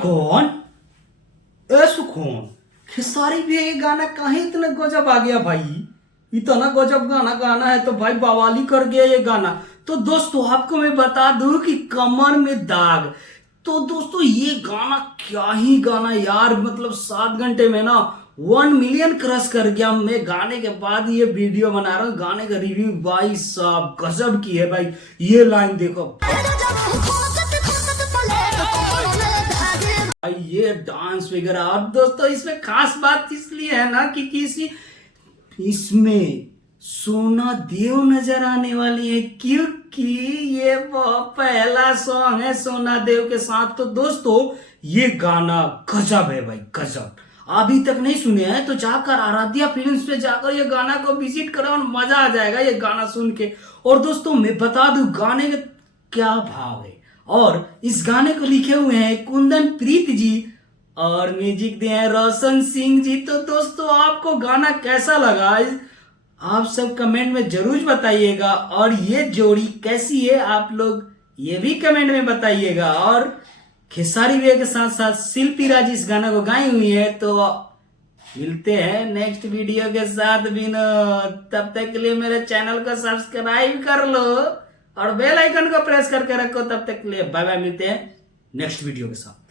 सुखोन ए सुखोन खेसारी भी ये गाना कहीं इतना गजब आ गया भाई। इतना गजब गाना गाना है तो भाई बवाली कर गया ये गाना। तो दोस्तों आपको मैं बता दूं कि कमर में दाग, तो दोस्तों ये गाना क्या ही गाना यार, मतलब 7 घंटे में ना 1 मिलियन क्रॉस कर गया। मैं गाने के बाद ये वीडियो बना रहा हूँ, गाने का रिव्यू भाई साहब गजब की है भाई। ये लाइन देखो भाई, ये डांस वगैरह। और दोस्तों इसमें खास बात इसलिए है ना कि किसी इसमें सोना देव नजर आने वाली है, क्योंकि ये बहुत पहला सॉन्ग है सोना देव के साथ। तो दोस्तों ये गाना गजब है भाई, गजब। अभी तक नहीं सुने हैं तो जाकर आराध्या फिल्म्स पे जाकर ये गाना को विजिट करो और मजा आ जाएगा ये गाना सुन के। और दोस्तों मैं बता दूं गाने का क्या भाव है, और इस गाने को लिखे हुए हैं कुंदन प्रीत जी और म्यूजिक दिए हैं रोशन सिंह जी। तो दोस्तों आपको गाना कैसा लगा आप सब कमेंट में जरूर बताइएगा, और ये जोड़ी कैसी है आप लोग ये भी कमेंट में बताइएगा। और खेसारी भैया के साथ साथ शिल्पी राज इस गाना को गाई हुई है। तो मिलते हैं नेक्स्ट वीडियो के साथ विनोद, तब तक के लिए मेरे चैनल को सब्सक्राइब कर लो और बेल आइकन को प्रेस करके रखो। तब तक के लिए बाय बाय, मिलते हैं नेक्स्ट वीडियो के साथ।